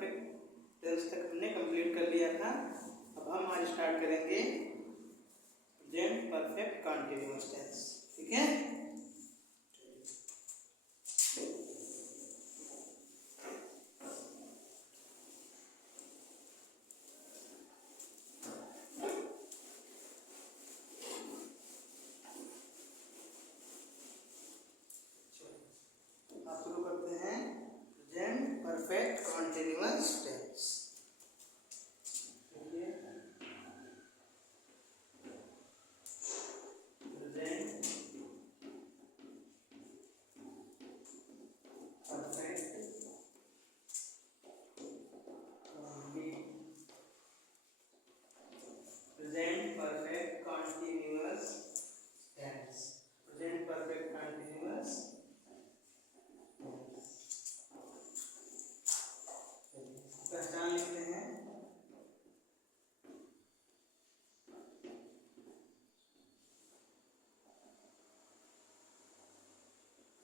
Perfect tense तक हमने complete कर लिया था। अब हम आज स्टार्ट करेंगे प्रेजेंट परफेक्ट कंटीन्यूअस टेंस। ठीक है, आप शुरू करते हैं present perfect continuous tense. Present perfect continuous tense. Present perfect continuous पहचान लिखते हैं।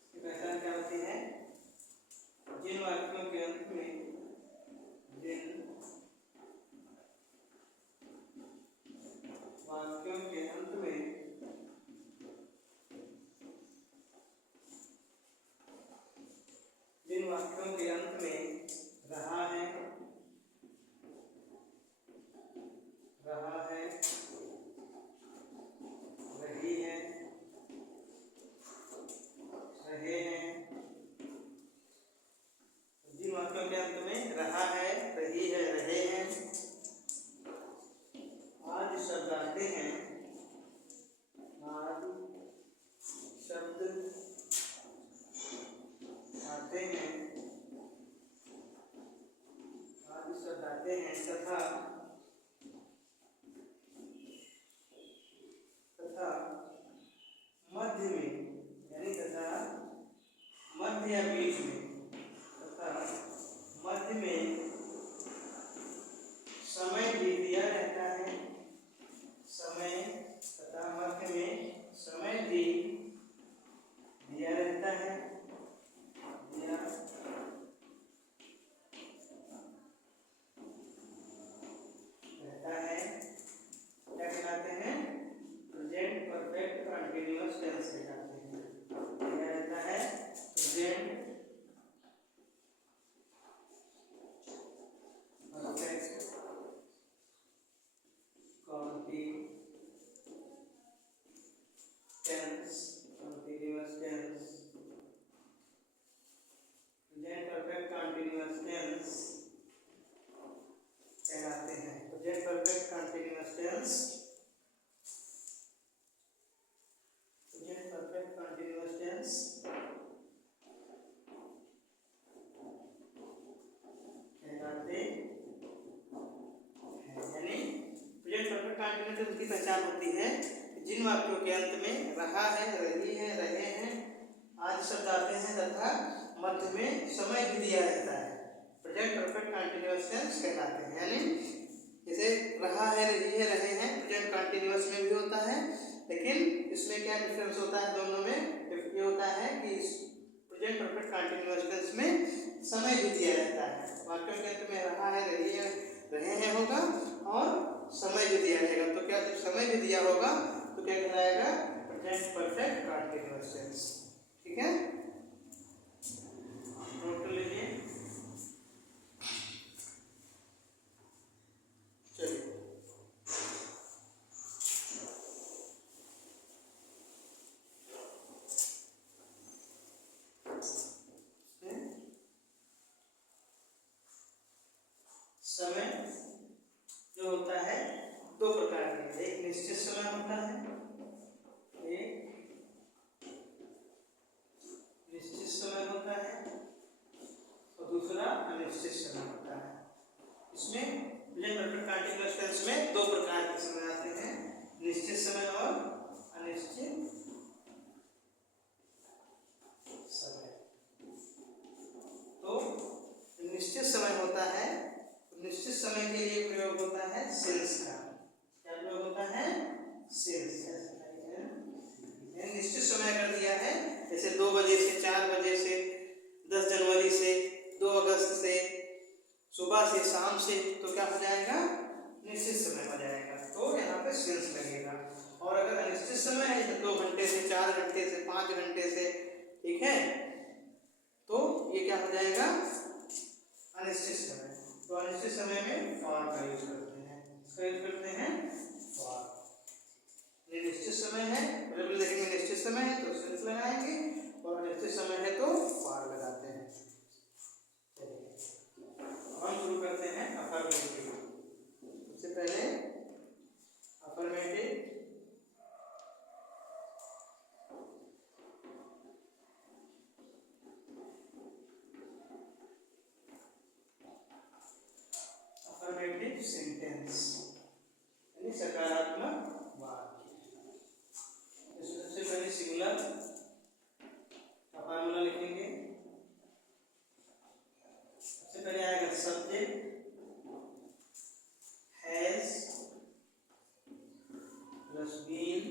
इसकी पहचान क्या होती है? जिन वाक्यों के अंत में जिन वाक्यों के अंत में रहा है, रही है, रहे हैं। जिन वाक्यों के अंत में रहा है, रही है, रहे हैं, आज शब्द आते हैं, आज शब्द आते हैं, आज शब्द आते हैं तथा मध्य में, यानी तथा मध्य या बीच में, तथा मध्य में समय भी दिया रहता है। समय तथा मध्य में समय भी दिया रहता है, दिया रहता है। क्या कहलाते हैं? प्रेजेंट परफेक्ट कंटीन्यूअस टेंस कहलाते हैं। क्या रहता है? Present perfect continuous tense, present perfect continuous tense कहलाते हैं। Present perfect continuous tense, present perfect continuous tense कहलाते हैं। यानी प्रेजेंट परफेक्ट कंटीन्यूअस टेंस की पहचान होती है जिन वाक्यों के अंत में रहा है, रही है, रहे हैं, आज शब्द आते हैं तथा मध्य में समय भी दिया रहता है, प्रेजेंट परफेक्ट कंटीन्यूअस टेंस कहलाते हैं। यानी जैसे रहा है, रही है, रहे हैं प्रेजेंट कंटीन्यूअस में भी होता है, लेकिन इसमें क्या डिफरेंस होता है? दोनों में ये होता है कि प्रेजेंट परफेक्ट कंटीन्यूअस टेंस में समय भी दिया रहता है। वाक्यों के अंत में रहा है, रही है, रहे हैं होगा और समय भी दिया रहेगा। तो क्या जब समय भी दिया होगा तो क्या कहलाएगा? Present perfect continuous tense. ठीक है, नोट लीजिए। चलिए, समय जो होता है दो प्रकार के, एक निश्चित समय होता है, एक निश्चित समय होता है और दूसरा अनिश्चित समय होता है। इसमें प्रेजेंट परफेक्ट कंटीन्यूअस टेंस में दो प्रकार के समय आते हैं, निश्चित समय और अनिश्चित समय। तो निश्चित समय होता है, निश्चित समय के लिए प्रयोग होता है सिंस का। क्या प्रयोग होता है? सिंस। निश्चित समय कर दिया है, जैसे 2 बजे से 4 बजे से, 10 जनवरी से 2 अगस्त से सुबह से शाम से, तो क्या हो जाएगा, निश्चित समय हो जाएगा, तो यहाँ पे सिंस लगेगा। और अगर अनिश्चित समय है, 2 घंटे से, 4 घंटे से, 5 घंटे से, ठीक है, तो ये क्या हो जाएगा, अनिश्चित समय। तो अनिश्चित समय में फॉर का यूज करते हैं, इसका यूज करते हैं फॉर। निश्चित समय है, बिल्कुल देखेंगे निश्चित समय है तो सिंस लगाएंगे, और अनिश्चित समय है तो फॉर लगाते हैं। हम शुरू करते हैं अफर्मेटिव। सबसे पहले अफर्मेटिव, अफर्मेटिव सेंटेंस यानी सकारात्मक वाक्य। सबसे पहले सिंगुलर का फार्मूला लिखेंगे। सबसे पहले आएगा subject has plus been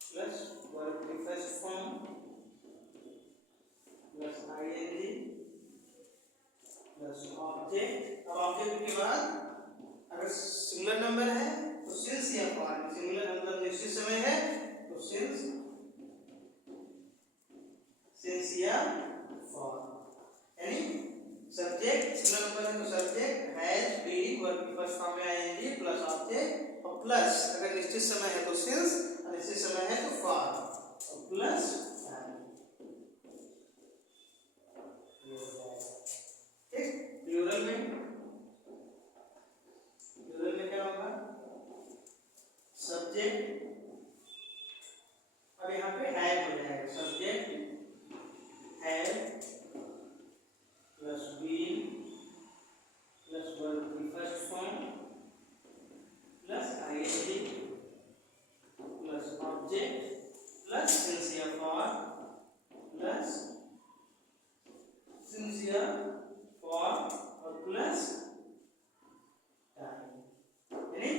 plus verb की first form plus I N G plus object. अब ऑब्जेक्ट के बाद अगर सिंगुलर नंबर है तो सिंस या फॉर। सिंगुलर मतलब निश्चित समय है तो सिंस या फॉर। यानी सब्जेक्ट सिंगुलर नंबर है तो सब्जेक्ट हैज बीन वर्ब की फर्स्ट फॉर्म में आईएनजी प्लस ऑब्जेक्ट, और प्लस अगर निश्चित समय है तो सिंस, अनिश्चित समय है तो फॉर, और प्लस ठीक। प्लूरल में क्या होगा, सब्जेक्ट, अब यहाँ पे हैव हो जाएगा, subject have plus been plus verb की first form plus I N G plus object plus since या फॉर प्लस सिंस या फॉर और प्लस टाइम। यानी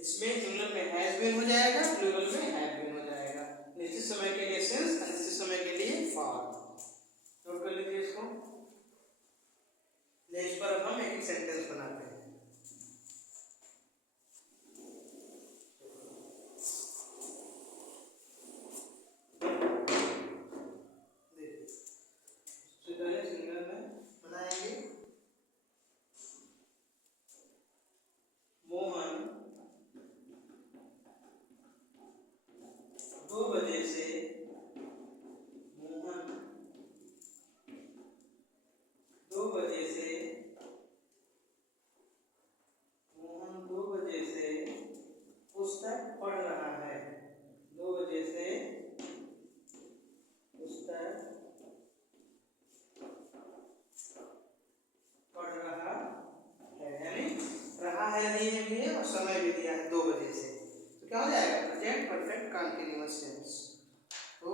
इसमें सिंगुलर में हैज बीन हो जाएगा, प्लूरल में हैव बीन हो जाएगा। निश्चित समय के लिए सिंस, अनिश्चित समय के लिए फॉर। नोट कर लीजिए इसको। इस पर हम एक सेंटेंस बनाते हैं। सबसे पहले सिंगुलर में बनाएंगे, मोहन 2 बजे से, मोहन 2 बजे से, मोहन 2 बजे से पुस्तक पढ़ रहा है। 2 बजे से पुस्तक पढ़ रहा है, यानी रहा है दिए भी है और समय भी दिया है 2 बजे से, तो क्या हो जाएगा, प्रेजेंट परफेक्ट कंटीन्यूअस टेंस। तो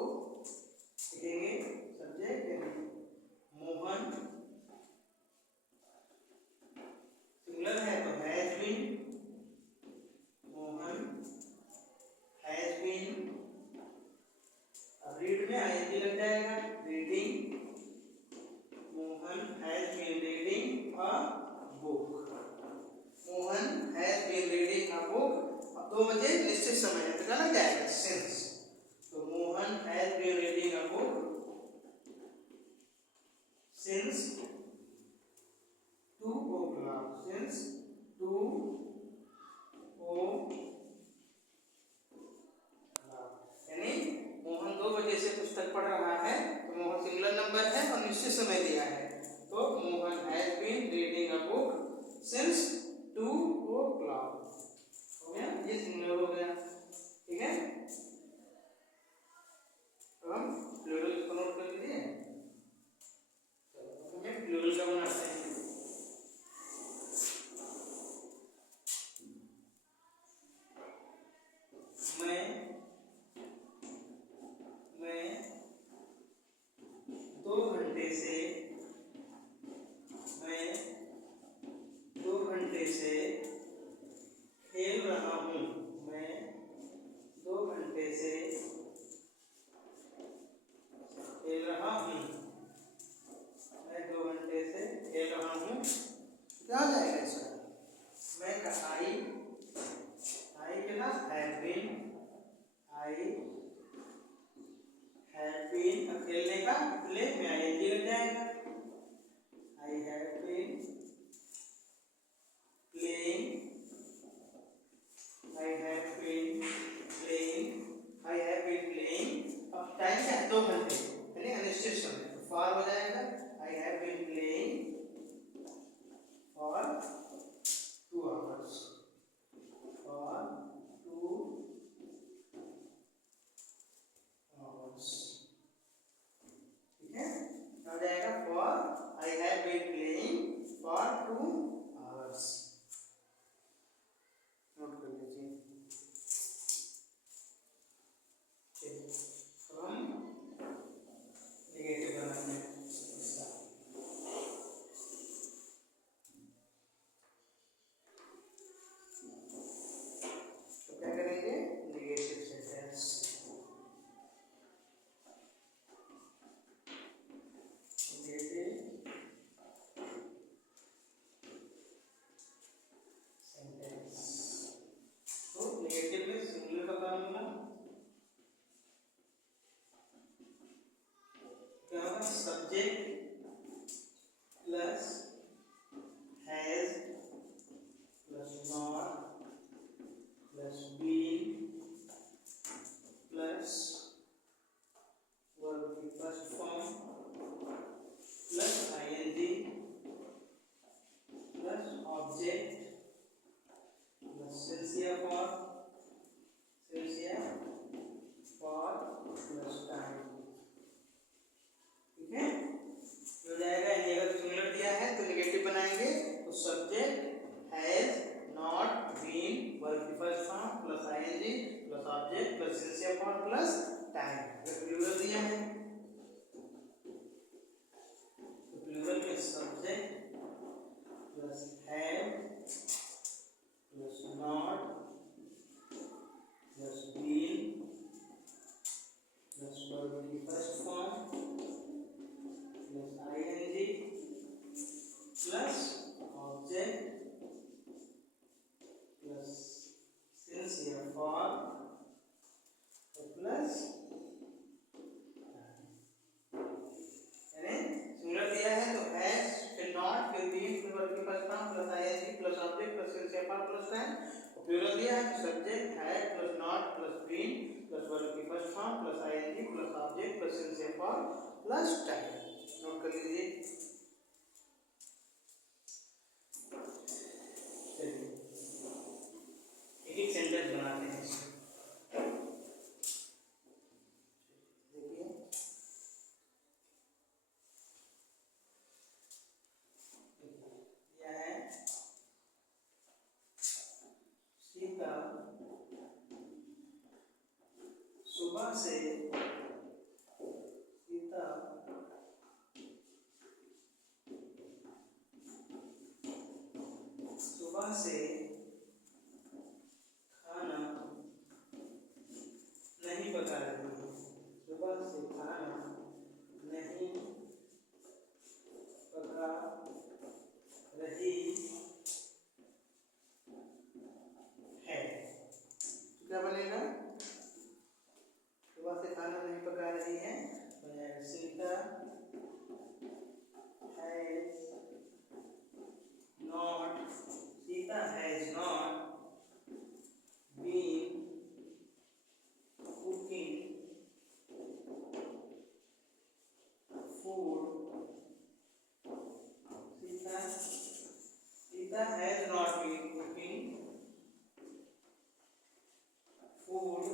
लिखेंगे सब्जेक्ट यानी मोहन, सिंगुलर है तो has been, Mohan has been, अब रीड में आईएनजी लग जाएगा, reading, Mohan has been reading a book, Mohan has been reading a book. अब 2 बजे निश्चित समय है तो क्या लग जाएगा, सिंस, तो Mohan has been reading a book since 2 o'clock, since 2 o'clock। यानी मोहन 2 बजे से पुस्तक पढ़ रहा है, तो मोहन सिंगुलर नंबर है और निश्चित समय दिया है, तो Mohan has been reading a book since 2 o'clock। हो गया, ये सिंगुलर हो गया, ठीक है। तो हम प्लूरल को नोट कर लीजिए। चलो हमें प्लूरल का बनाते हैं। मैं 2 घंटे से, मैं 2 घंटे से subject has not been verb की first form plus I N G plus object plus sincere form plus time. Plural दिया है तो प्लूरल में subject plus have plus not plus been plus verb की first form plus I N G plus object plus sincere form plus singular दिया है तो has फिर not फिर बीन फिर वर्ब की first form plus I N G plus object plus sincere form plus time. Plural दिया है subject had plus not plus been plus verb की first form plus I N G plus object plus sincere form plus time. Note कर लीजिए। एक sentence बनाते हैं। देखिए यह है सीता सुबह से सीता सुबह से खाना नहीं पका रही है। सुबह से खाना नहीं पका रही है। क्या बनेगा? सुबह से खाना नहीं पका रही है Sita has not Sita has not been cooking food. Sita has not been cooking food.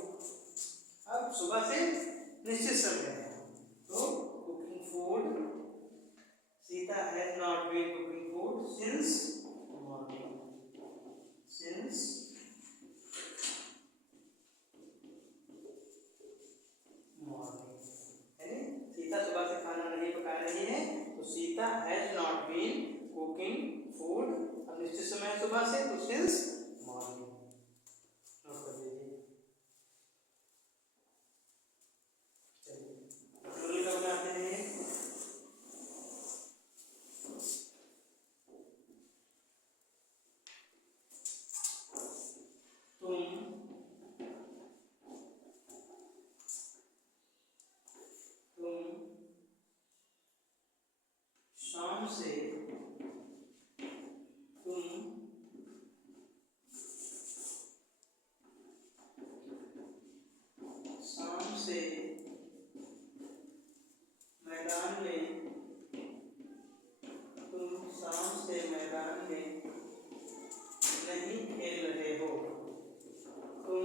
अब सुबह से निश्चित समय है तो cooking food Sita has not been cooking food since morning. Since morning Sita सुबह से खाना नहीं पका रही है तो Sita has not been cooking food. अब निश्चित समय सुबह से तो सिंस मॉर्निंग। नोट कर लीजिए। चलिए कब आते हैं तुम शाम से मैदान में नहीं खेल रहे हो। तुम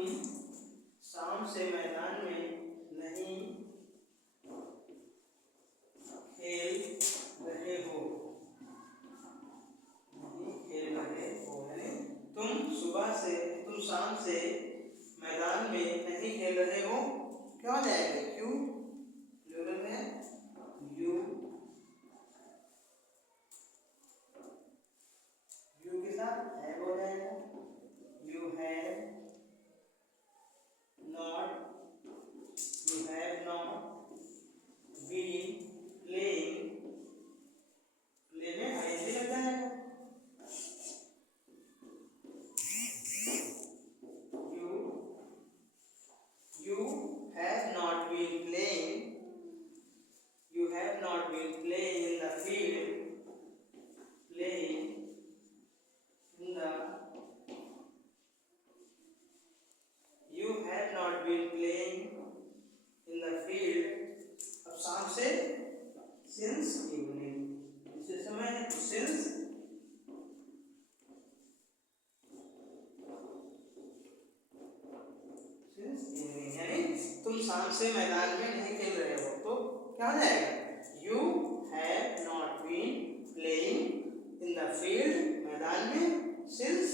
शाम से मैदान में नहीं खेल रहे हो। तुम शाम से मैदान में नहीं खेल रहे हो। क्या हो जाएगा? क्यों प्लूरल है यू के साथ हैव हो जाएगा। You have not been playing. Play में आईएनजी लग जाएगा। You have not been playing. You have not been playing in the field. Playing in the. You have not been playing in the field. अब शाम से since evening. इसे समय है तो since तुम शाम से मैदान में नहीं खेल रहे हो तो क्या हो जाएगा? You have not been playing in the field मैदान में सिर